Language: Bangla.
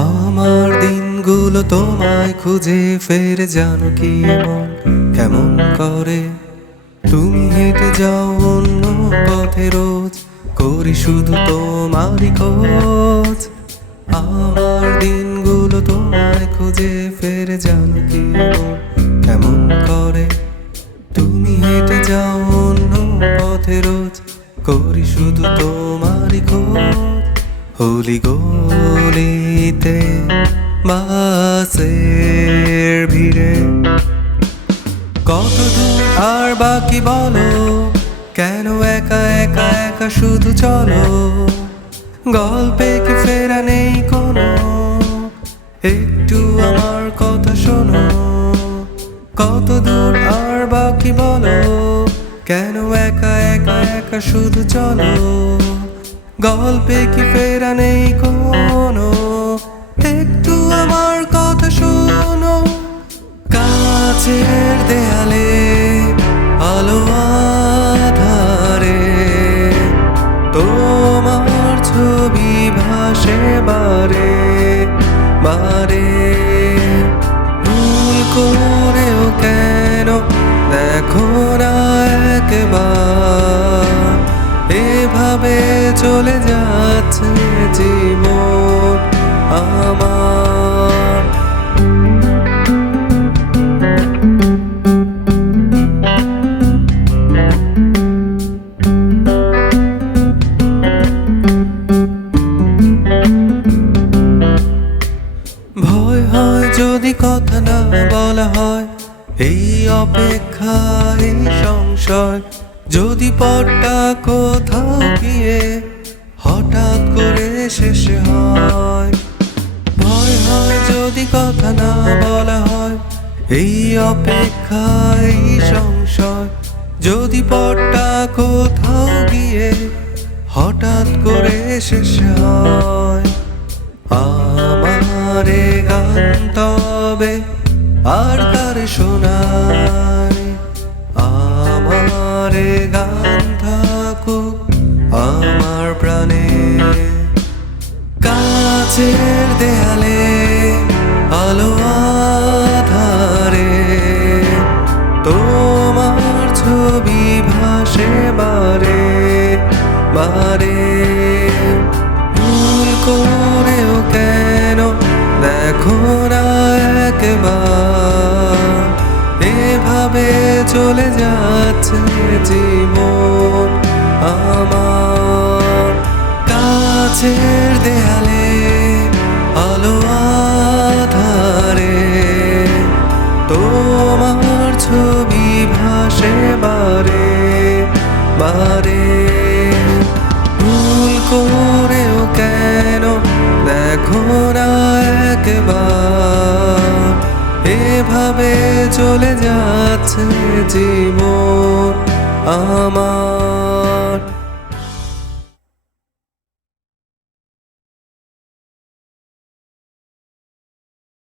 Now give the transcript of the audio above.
আমার দিনগুলো তোমায় খুঁজে ফেরে, জানো কি এমন কেমন করে তুমি হেঁটে যাও অন্য পথে রোজ, করি শুধু তোমারই খোঁজ। আমার দিনগুলো তোমায় খুঁজে ফেরে, জানো কি এমন কেমন করে তুমি হেঁটে যাও অন্য পথে রোজ, করি শুধু তোমারই খোঁজ। হলি গলিতে বাসের ভিড়ে কত দূর আর বাকি বলো, কেন একা একা একা শুধু চলো, গল্পে কি ফেরা নেই কোনো, একটু আমার কথা শোনো। কত দূর আর বাকি বলো, কেন একা একা একা শুধু চলো, গল্পে কি ফেরা নেই কোনো, একটু আমার কথা শোনো। কাছের দেয়ালে আলো আধারে তোমার ছবি ভাসে বারে বারে, ভুল করেও কেন দেখো না একবার, এভাবে চলে যাচ্ছে জীবন আমার। ভয় হয় যদি কথা না বলা হয়, এই অপেক্ষা এই সংশয়, যদি পথটা কোথাও গিয়ে হঠাৎ করে শেষ হয়। ভয় হয় যদি কথা না বলা হয়, এই অপেক্ষা এই সংশয়, যদি পথটা কোথাও গিয়ে হঠাৎ করে শেষ হয়। আমারে গান তবে আর কার শোনায়, আমারে গান থাকুক আমার প্রাণে। কাছের দেয়ালে আলো আধারে তোমার ছবি ভাসে বারে বারে, ভুল করেও কেন দেখো না একবার, এভাবে চলে যাচ্ছে জীবন আমার। কাছের দেয়ালে আলো আধারে তোমার ছবি ভাসে বারে বারে, ভুল করেও কেন দেখো না একবার, এভাবে চলে যাচ্ছে জীবন আমার।